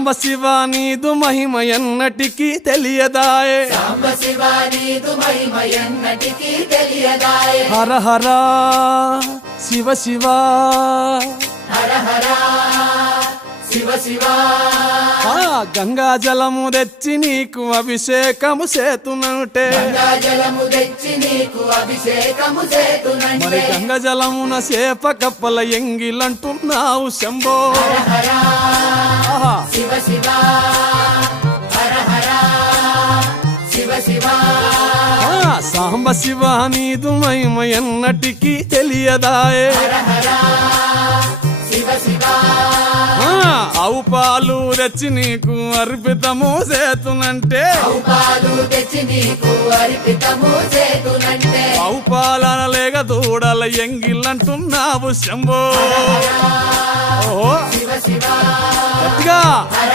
సాంబ శివ నీదు మహిమ ఎన్నటికీ తెలియదాయే, సాంబ శివ నీదు మహిమ ఎన్నటికీ తెలియదాయే, హర హర శివ శివ, హర హర శివ శివ. గంగా జలము తెచ్చి నీకు అభిషేకము చేతునంటే, గంగా జలము తెచ్చి నీకు అభిషేకము చేతునంటే, మరి గంగా జలమున సేప కప్పల ఎంగిలంటున్నావు శంభో. హర హర శివ శివ, హర హర శివ శివ. సాంబ శివ నీదు మహిమ ఎన్నటికీ తెలియదాయే, హర హర శివ శివ. ఆవు పాలు తెచ్చి నీకు అర్పితము చేతునంటే, ఆవు పాలు తెచ్చి నీకు అర్పితము చేతునంటే, ఆవు పాలన లేక దూడల ఎంగిలంటున్నావు శంభో. శివ శివ గట్టిగా